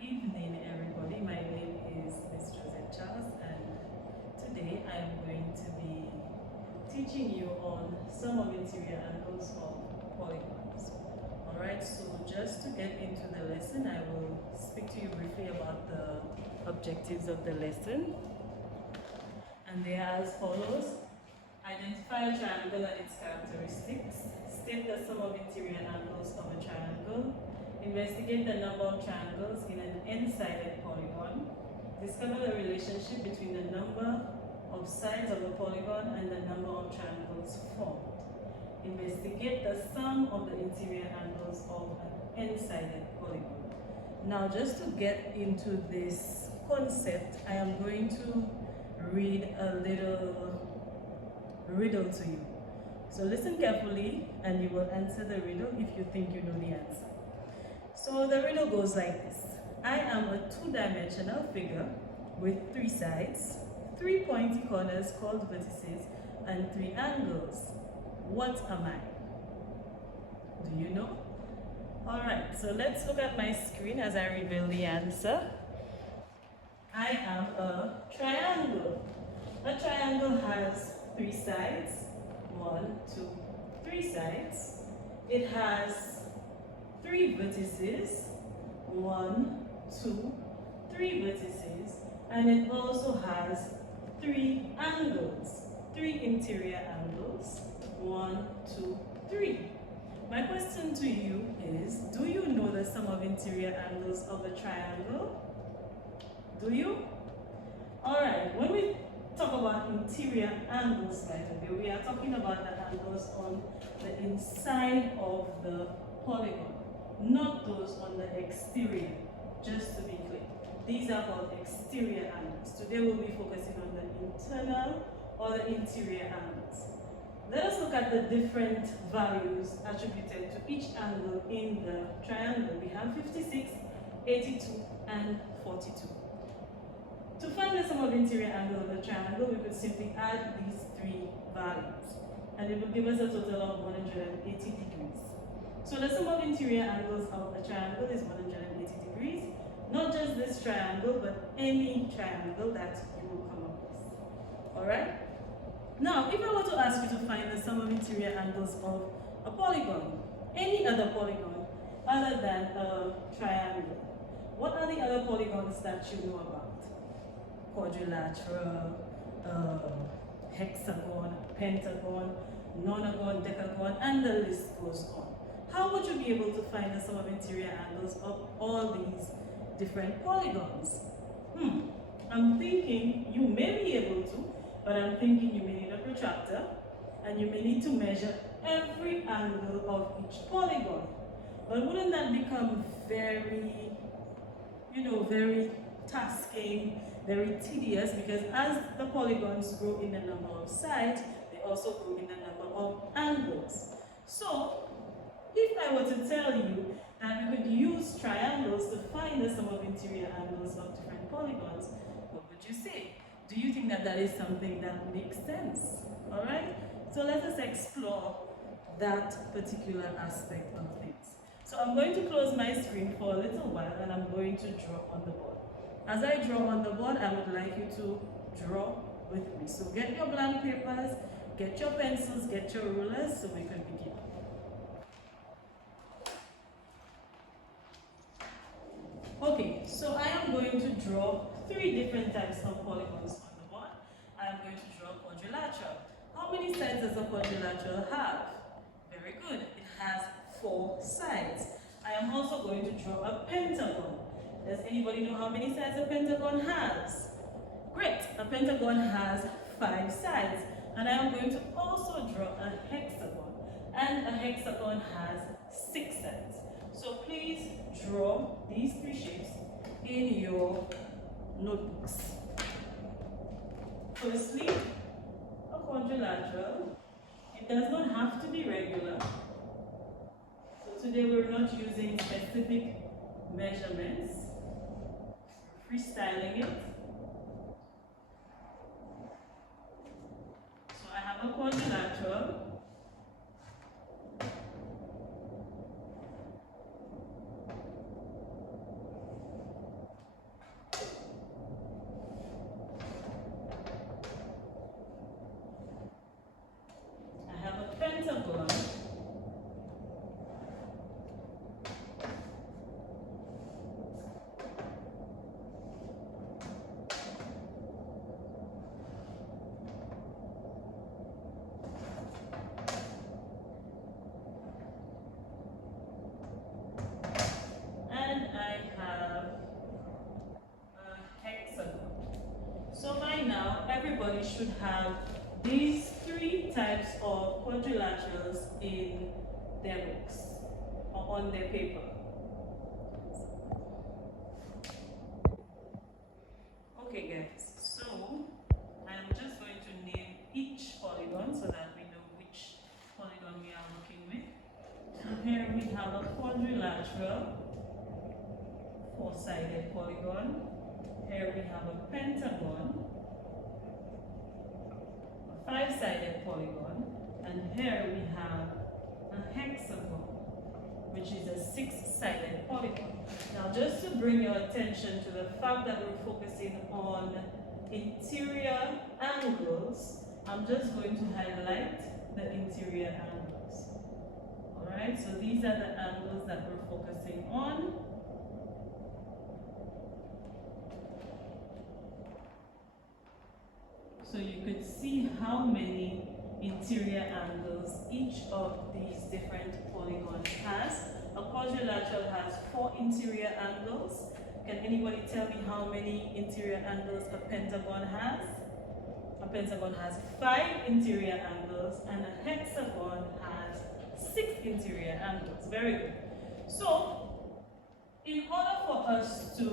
evening, everybody. My name is Ms. Josette Charles, and today I am going to be teaching you on some of interior angles of polygons. Alright, so just to get into the lesson, I will speak to you briefly about the objectives of the lesson. And they are as follows. Identify a triangle and its characteristics. State the sum of interior angles of a triangle. Investigate the number of triangles in an n-sided polygon. Discover the relationship between the number of sides of a polygon and the number of triangles formed. Investigate the sum of the interior angles of an n-sided polygon. Now, just to get into this concept, I am going to read a little riddle to you. So listen carefully and you will answer the riddle if you think you know the answer. So the riddle goes like this. I am a two-dimensional figure with three sides, three pointy corners called vertices, and three angles. What am I? Do you know? Alright, so let's look at my screen as I reveal the answer. I am a triangle. A triangle has three sides. 1, 2, 3 sides. It has three vertices. 1, 2, 3 vertices. And it also has three angles. Three interior angles. 1, 2, 3. My question to you is, do you know the sum of interior angles of a triangle? Do you? Alright, when we talk about interior angles, by the way, we are talking about the angles on the inside of the polygon, not those on the exterior, just to be clear. These are called exterior angles. Today we'll be focusing on the internal or the interior angles. Let us look at the different values attributed to each angle in the triangle. We have 56, 82, and 42. To find the sum of interior angle of the triangle, we could simply add these three values, and it will give us a total of 180 degrees. So the sum of interior angles of a triangle is 180 degrees, not just this triangle, but any triangle that you will come up with. Alright? Now, if I were to ask you to find the sum of interior angles of a polygon, any other polygon other than a triangle, what are the other polygons that you know about? Quadrilateral, hexagon, pentagon, nonagon, decagon, and the list goes on. How would you be able to find the sum of interior angles of all these different polygons? I'm thinking you may be able to, but I'm thinking you may need a protractor, and you may need to measure every angle of each polygon. But wouldn't that become very, very tasking, very tedious, because as the polygons grow in the number of sides, they also grow in the number of angles. So, if I were to tell you that we could use triangles to find the sum of interior angles of different polygons, what would you say? Do you think that that is something that makes sense? Alright? So let us explore that particular aspect of things. So I'm going to close my screen for a little while and I'm going to draw on the board. As I draw on the board, I would like you to draw with me. So get your blank papers, get your pencils, get your rulers so we can begin. Okay, so I am going to draw three different types of polygons on the board. I am going to draw quadrilateral. How many sides does a quadrilateral have? Very good. It has 4 sides. I am also going to draw a pentagon. Does anybody know how many sides a pentagon has? Great. A pentagon has 5 sides. And I am going to also draw a hexagon. And a hexagon has 6 sides. So please draw these 3 shapes in your notebooks. Firstly, a quadrilateral. It does not have to be regular. So today we're not using specific measurements. We're freestyling it. So I have a quadrilateral. should have these 3 types of quadrilaterals in their books or on their paper. Okay guys, so I'm just going to name each polygon so that we know which polygon we are working with. So here we have a quadrilateral 4-sided polygon. Here we have a pentagon, a 5-sided polygon, and here we have a hexagon, which is a 6-sided polygon. Now, just to bring your attention to the fact that we're focusing on interior angles, I'm just going to highlight the interior angles. Alright, so these are the angles that we're focusing on. So you could see how many interior angles each of these different polygons has. A quadrilateral has 4 interior angles. Can anybody tell me how many interior angles a pentagon has? A pentagon has 5 interior angles, and a hexagon has 6 interior angles. Very good. So, in order for us to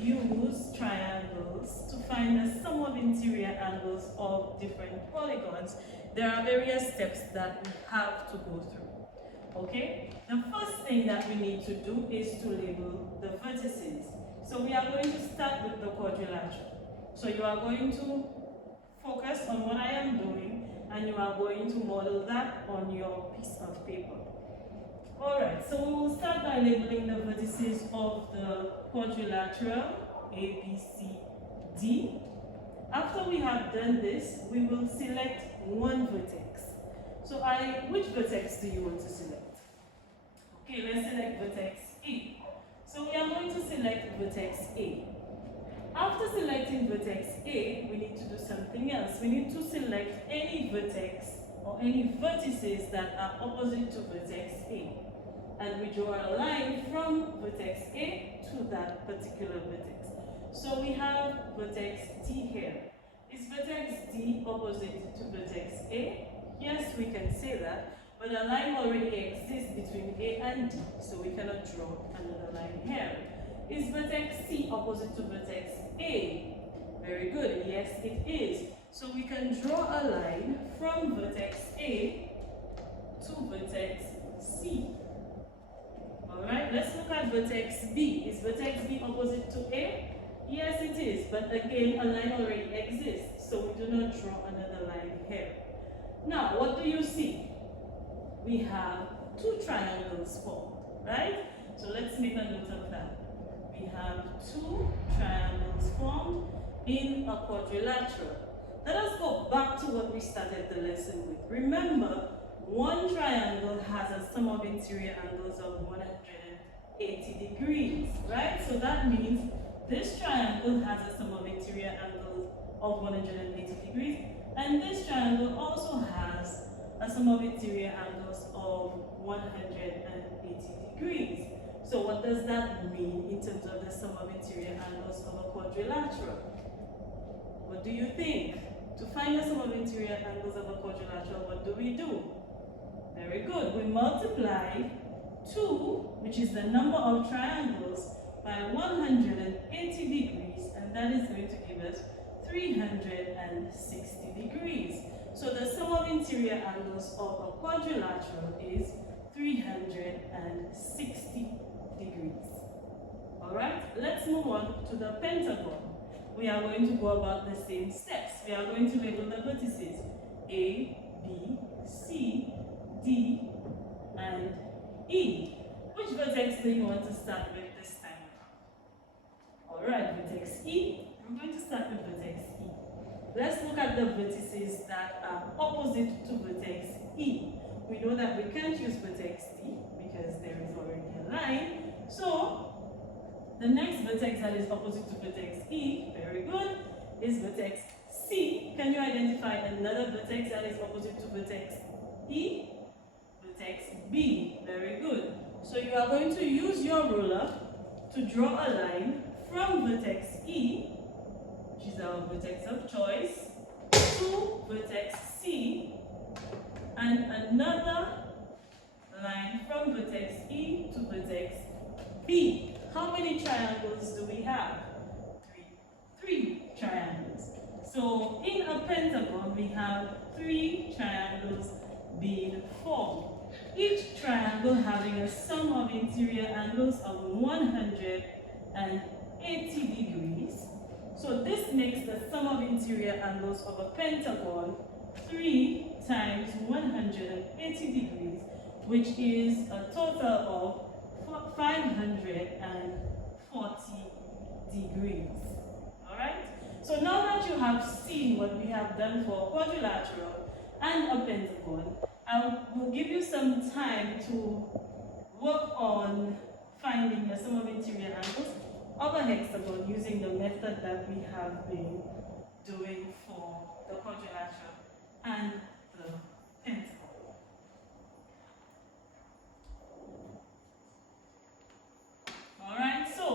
use triangles to find the sum of interior angles of different polygons, there are various steps that we have to go through. Okay? The first thing that we need to do is to label the vertices. So we are going to start with the quadrilateral. So you are going to focus on what I am doing, and you are going to model that on your piece of paper. Alright, so we will start by labeling the vertices of the quadrilateral A, B, C, D. After we have done this, we will select one vertex. So which vertex do you want to select? Okay, let's select vertex A. So we are going to select vertex A. After selecting vertex A, we need to do something else. We need to select any vertex or any vertices that are opposite to vertex A. And we draw a line from vertex A to that particular vertex. So we have vertex D here. Is vertex D opposite to vertex A? Yes, we can say that, but a line already exists between A and D, so we cannot draw another line here. Is vertex C opposite to vertex A? Very good, yes it is. So we can draw a line from vertex A to vertex C. Alright, let's look at vertex B. Is vertex B opposite to A? Yes it is, but again a line already exists, so we do not draw another line here. Now, what do you see? We have 2 triangles formed, right? So let's make a note of that. We have 2 triangles formed in a quadrilateral. Let us go back to what we started the lesson with. Remember, one triangle has a sum of interior angles of 180 degrees, right? So that means this triangle has a sum of interior angles of 180 degrees, and this triangle also has a sum of interior angles of 180 degrees. So what does that mean in terms of the sum of interior angles of a quadrilateral? What do you think? To find the sum of interior angles of a quadrilateral, what do we do? Very good. We multiply 2, which is the number of triangles, by 180 degrees, and that is going to give us 360 degrees. So the sum of interior angles of a quadrilateral is 360 degrees. Alright, let's move on to the pentagon. We are going to go about the same steps. We are going to label the vertices A, B, C, D, and E. Which vertex do you want to start with this time around? Alright, vertex E. We're going to start with vertex E. Let's look at the vertices that are opposite to vertex E. We know that we can't use vertex D because there is already a line. So, the next vertex that is opposite to vertex E, very good, is vertex C. Can you identify another vertex that is opposite to vertex E? Vertex B, very good. So you are going to use your ruler to draw a line from vertex E, which is our vertex of choice, to vertex C and another line from vertex E to vertex B. How many triangles do we have? Three triangles. So in a pentagon, we have 3 triangles being formed. Each triangle having a sum of interior angles of 180 degrees. So this makes the sum of interior angles of a pentagon 3 times 180 degrees, which is a total of 540 degrees. Alright? So now that you have seen what we have done for a quadrilateral and a pentagon, I will give you some time to work on finding the sum of interior angles of a hexagon using the method that we have been doing for the quadrilateral and the pentagon. Alright, so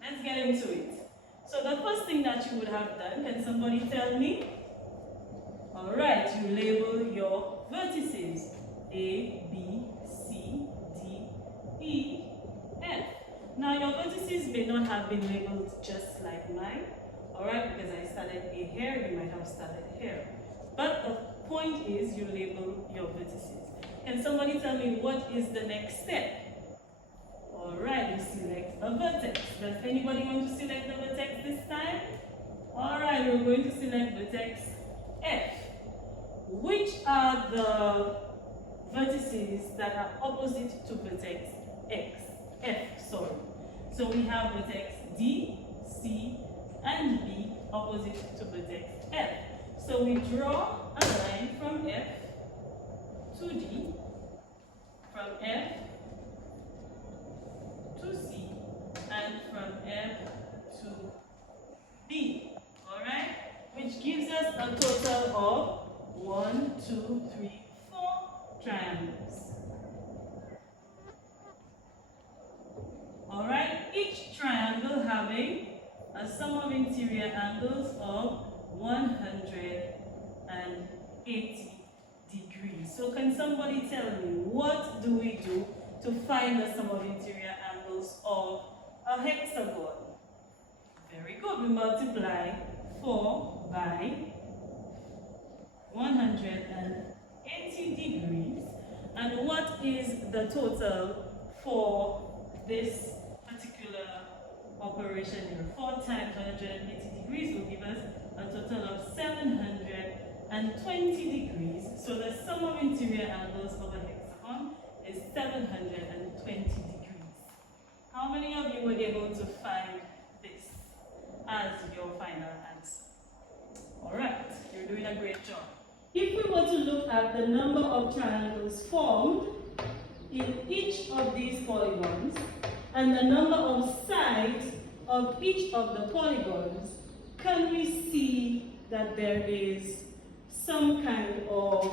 let's get into it. So the first thing that you would have done, can somebody tell me? Alright, you label your vertices A, B, C, D, E, F. Now your vertices may not have been labeled just like mine, alright, because I started A here, you might have started here. But the point is you label your vertices. Can somebody tell me what is the next step? Alright, you select a vertex. Does anybody want to select the vertex this time? Alright, we're going to select vertex F. Which are the vertices that are opposite to vertex F? So we have vertex D, C, and B opposite to vertex F. So we draw a line from F to D, from F to C, and from F to B. Alright? Which gives us a total of 1, 2, 3, 4 triangles. Alright? Each triangle having a sum of interior angles of 180 degrees. So can somebody tell me, what do we do to find the sum of interior angles of a hexagon? Very good. We multiply 4 by 180 degrees. And what is the total for this particular operation here? 4 times 180 degrees will give us a total of 720 degrees. So the sum of interior angles of a hexagon is 720 degrees. How many of you were able to find this as your final answer? Alright, you're doing a great job. If we were to look at the number of triangles formed in each of these polygons and the number of sides of each of the polygons, can we see that there is some kind of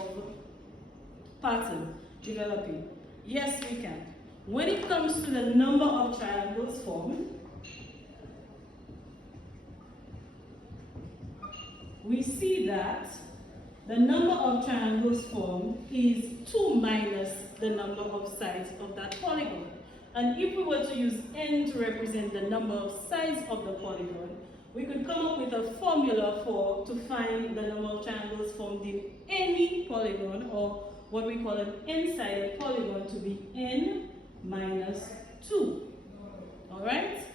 pattern developing? Yes, we can. When it comes to the number of triangles formed, we see that the number of triangles formed is 2 minus the number of sides of that polygon. And if we were to use n to represent the number of sides of the polygon, we could come up with a formula to find the number of triangles formed in any polygon, or what we call an n-sided polygon, to be n minus 2. Alright?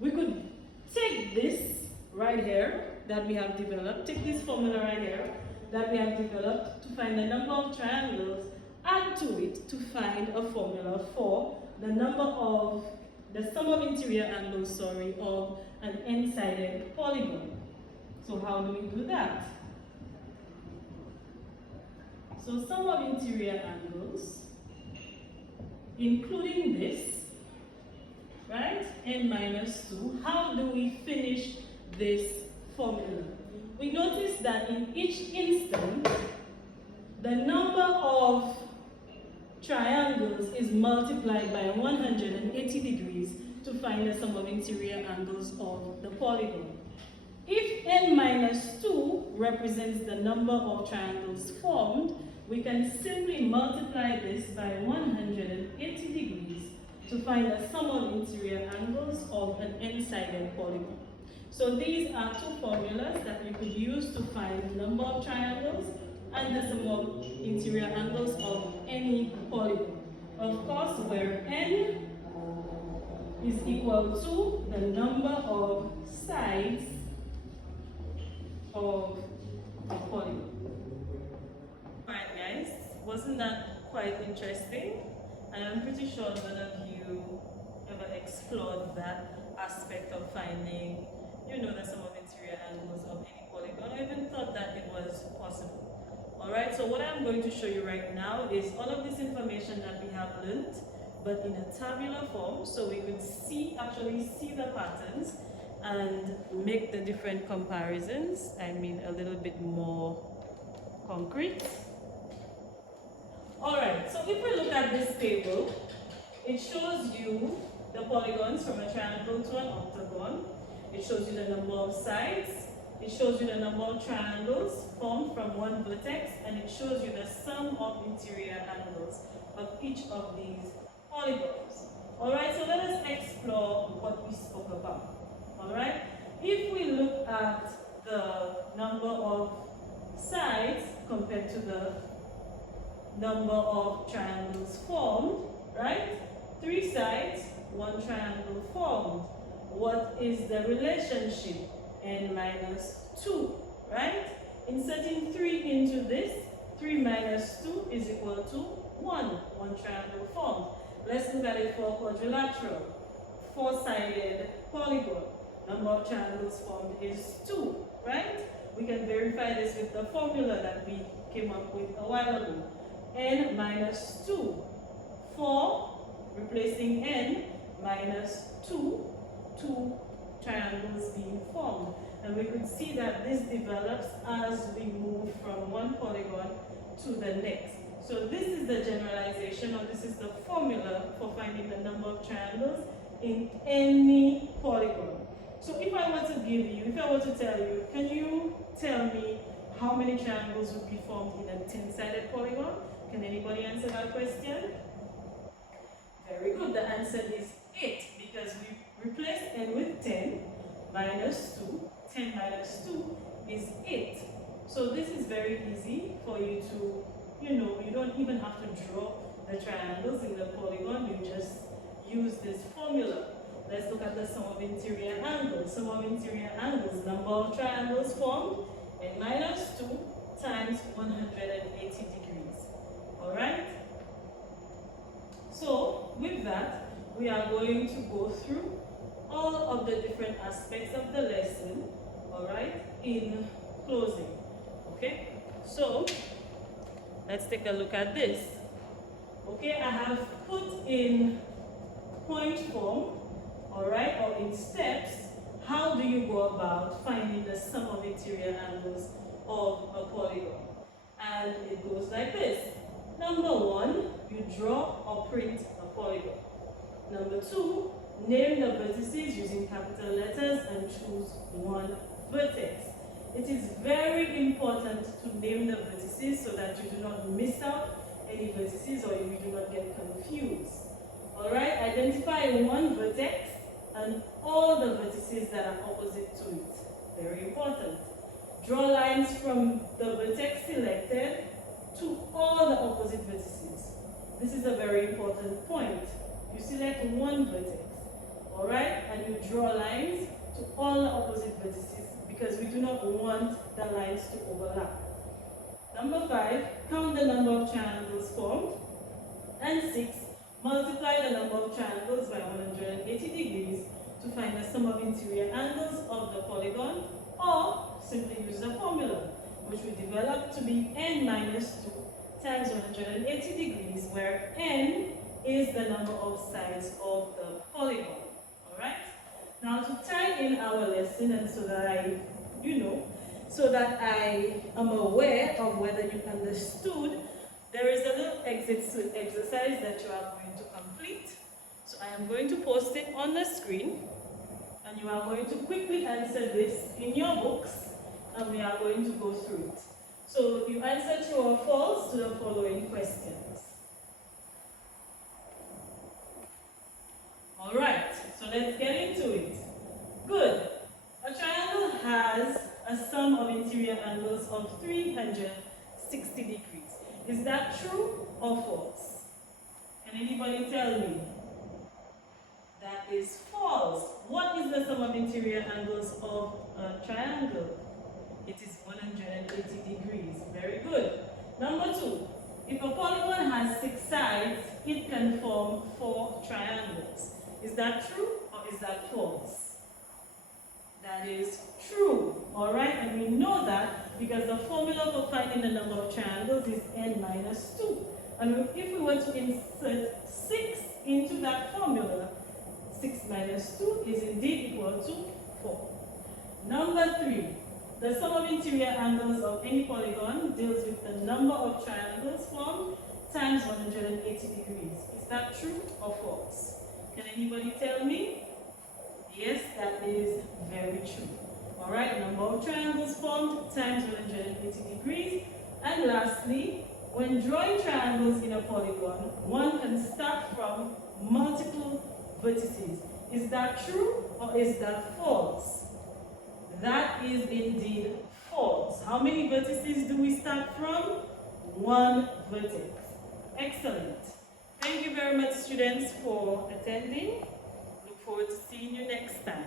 We could take this right here that we have developed, take this formula right here that we have developed to find the number of triangles, add to it to find a formula for the number of the sum of interior angles, of an n-sided polygon. So how do we do that? So sum of interior angles, including this, right, n minus 2, how do we finish this formula? We notice that in each instant, the number of triangles is multiplied by 180 degrees to find the sum of interior angles of the polygon. If n minus 2 represents the number of triangles formed, we can simply multiply this by 180 degrees to find the sum of interior angles of an n-sided polygon. So these are two formulas that we could use to find the number of triangles and the sum of interior angles of any polygon. Of course, where n is equal to the number of sides of a polygon. Alright guys, wasn't that quite interesting? And I'm pretty sure none of you ever explored that aspect of finding, the sum of interior angles of any polygon, or even thought that it was possible. Alright, so what I'm going to show you right now is all of this information that we have learned, but in a tabular form, so we could actually see the patterns and make the different comparisons, a little bit more concrete. Alright, so if we look at this table, it shows you the polygons from a triangle to an octagon. It shows you the number of sides. It shows you the number of triangles formed from one vertex, and it shows you the sum of interior angles of each of these polygons. Alright, so let us explore what we spoke about. Alright, if we look at the number of sides compared to the number of triangles formed, right? 3 sides, 1 triangle formed. What is the relationship? N minus 2, right? Inserting 3 into this, 3 minus 2 is equal to 1 triangle formed. Let's look at it for quadrilateral, 4-sided polygon. Number of triangles formed is 2, right? We can verify this with the formula that we came up with a while ago. N minus 2. 4, replacing n, minus 2, 2 triangles being formed. And we could see that this develops as we move from one polygon to the next. So this is the generalization, or this is the formula for finding the number of triangles in any polygon. So if I were to tell you, can you tell me how many triangles would be formed in a 10-sided polygon? Can anybody answer that question? Very good. The answer is 8, because we replace n with 10 minus 2. 10 minus 2 is 8. So this is very easy for you to, you don't even have to draw the triangles in the polygon. You just use this formula. Let's look at the sum of interior angles. Sum of interior angles, number of triangles formed, n minus 2 times 180 degrees. Alright? So, with that, we are going to go through all of the different aspects of the lesson, alright, in closing. Okay? So, let's take a look at this. Okay, I have put in point form, alright, or in steps, how do you go about finding the sum of interior angles of a polygon? And it goes like this. Number 1, you draw or print a polygon. Number 2, name the vertices using capital letters and choose one vertex. It is very important to name the vertices so that you do not miss out any vertices or you do not get confused. Alright, identify one vertex and all the vertices that are opposite to it. Very important. Draw lines from the vertex selected to all the opposite vertices. This is a very important point. You select one vertex, alright, and you draw lines to all the opposite vertices because we do not want the lines to overlap. Number 5, count the number of triangles formed. And 6, multiply the number of triangles by 180 degrees to find the sum of interior angles of the polygon, or simply use the formula, which we developed to be n minus 2 times 180 degrees, where n is the number of sides of the polygon. Alright? Now to tie in our lesson, and so that I am aware of whether you understood, there is a little exercise that you are going to complete. So I am going to post it on the screen, and And you are going to quickly answer this in your books, and we are going to go through it. So you answer true or false to the following questions. Alright, so let's get into it. Good. A triangle has a sum of interior angles of 360 degrees. Is that true or false? Can anybody tell me? That is false. What is the sum of interior angles of a triangle? It is 180 degrees. Very good. Number 2. If a polygon has 6 sides, it can form 4 triangles. Is that true or is that false? That is true. Alright, and we know that because the formula for finding the number of triangles is n minus 2. And if we were to insert 6 into that formula, 6 minus 2 is indeed equal to 4. Number 3. The sum of interior angles of any polygon deals with the number of triangles formed times 180 degrees. Is that true or false? Can anybody tell me? Yes, that is very true. Alright, number of triangles formed times 180 degrees. And lastly, when drawing triangles in a polygon, one can start from multiple vertices. Is that true or is that false? That is indeed false. How many vertices do we start from? 1 vertex. Excellent. Thank you very much, students, for attending. Look forward to seeing you next time.